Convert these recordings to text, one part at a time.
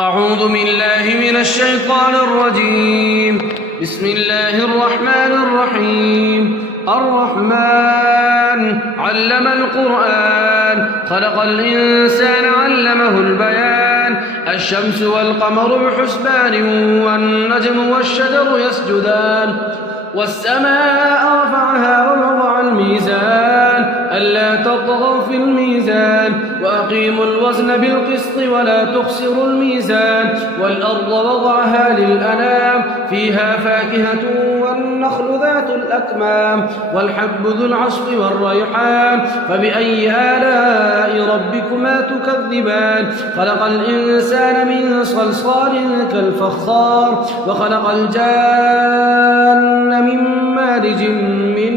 أعوذ بالله من الشيطان الرجيم. بسم الله الرحمن الرحيم. الرحمن علم القرآن خلق الإنسان علمه البيان. الشمس والقمر بحسبان والنجم والشجر يسجدان والسماء رفعها ووضع الميزان ألا تطغوا في الميزان وأقيموا الوزن بالقسط ولا تخسروا الميزان والأرض وضعها للأنام فيها فاكهة والنخل ذات الأكمام والحب ذو العصف والريحان فبأي آلاء ربكما تكذبان. خلق الإنسان من صلصال كالفخار وخلق الجان من مارج من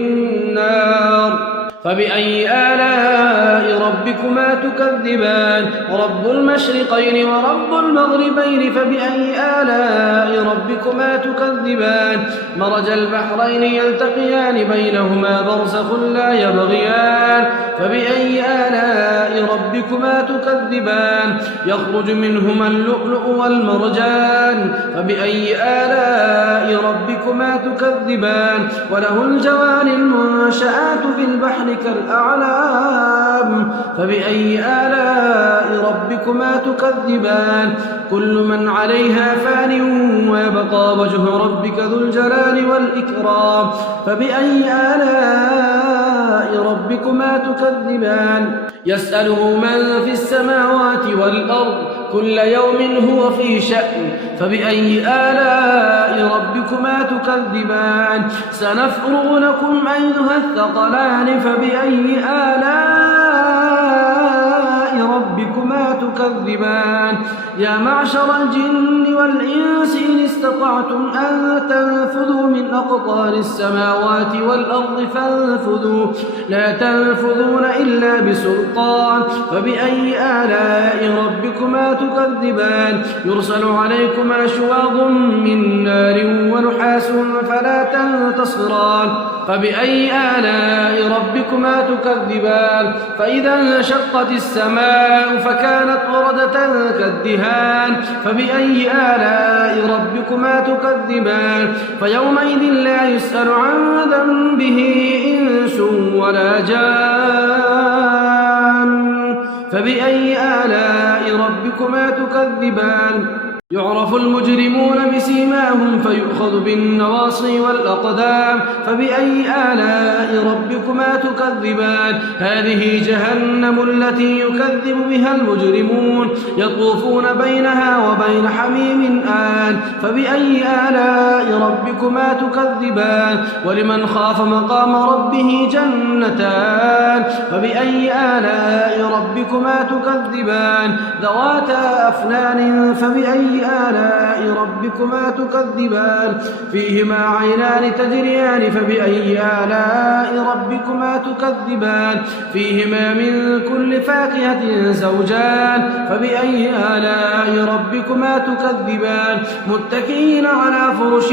نار فبأي آلاء ربكما تكذبان. رب المشرقين ورب المغربين فبأي آلاء ربكما تكذبان. مرج البحرين يلتقيان بينهما برزخ لا يبغيان فبأي آلاء ربكما تكذبان. يخرج منهما اللؤلؤ والمرجان فبأي آلاء ربكما تكذبان. وله الجوار المنشآت في البحر كالأعلام فبأي آلاء ربكما تكذبان. كل من عليها فان ويبقى وجه ربك ذو الجلال والإكرام فبأي آلاء ربكما تكذبان. يسأله من في السماوات والأرض كل يوم هو في شأن فبأي آلاء ربكما تكذبان. سنفرغ لكم أيها الثقلان فبأي آلاء ربكما تكذبان. يا معشر الجن والإنس إن استطعتم أن تنفذوا من أقطار السماوات والأرض فانفذوا لا تنفذون إلا بسلطان فبأي آلاء ربكما تكذبان. يرسل عليكما شواظ من نار ونحاس فلا تنتصران فبأي آلاء ربكما تكذبان. فإذا انشقت السماء فكانت وردة كالدهان فبأي آلاء ربكما تكذبان. فيومئذ لا يسأل عن ذنبه إنس ولا جان فبأي آلاء ربكما تكذبان. يعرف المجرمون بسيماهم فيؤخذ بالنواصي والأقدام فبأي آلاء ربكما تكذبان. هذه جهنم التي يكذب بها المجرمون يطوفون بينها وبين حميم آن فبأي آلاء ربكما تكذبان. ولمن خاف مقام ربه جنتان فبأي آلاء ربكما تكذبان. ذواتا أفنان فبأي آلاء ربكما تكذبان. فيهما عينان تجريان فبأي آلاء ربكما تكذبان. فيهما من كل فاكهة زوجان فبأي آلاء ربكما تكذبان. متكئين على فرش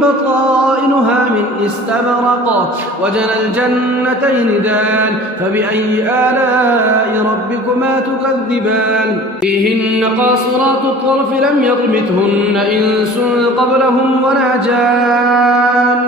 بطائنها من استبرق وجنى الجنتين دان فبأي آلاء ربكما تكذبان. فيهن قاصرات الطرف لم يطمثهن إنس قبلهم ولا جان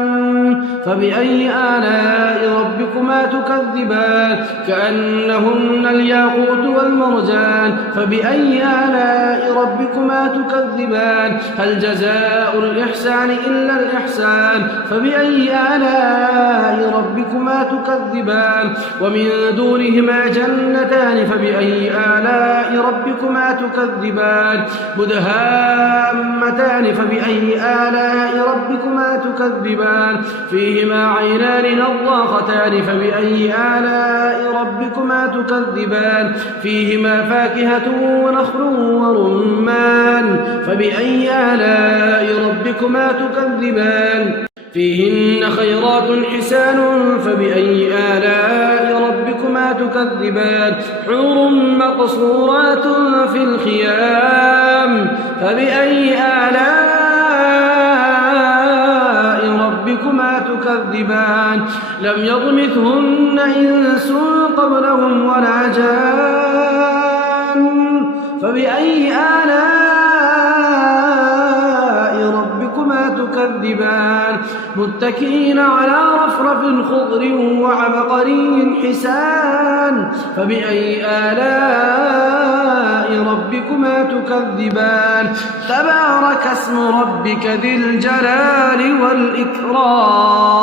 فبأي آلاء ربكما تكذبان. كأنهن الياقوت والمرجان فبأي آلاء ربكما تكذبان. هل جزاء الإحسان إلا الإحسان فبأي آلاء ربكما تكذبان. ومن دونهما جنتان فبأي آلاء ربكما تكذبان. مدهامتان فبأي آلاء ربكما تكذبان. فيهما عينان نضاختان فبأي آلاء ربكما تكذبان. فيهما فاكهة ونخل ورمان فبأي آلاء ربكما تكذبان. فيهن خيرات حسان فبأي آلاء ربكما تكذبان. حور مقصورات في الخيام فبأي آلاء ربكما تكذبان. لم يطمثهن إنس قبلهم ولا جان فبأي آلاء تكذبان متكئين على رفرف خضر وعبقري حسان فبأي آلاء ربكما تكذبان تبارك اسم ربك ذي الجلال والإكرام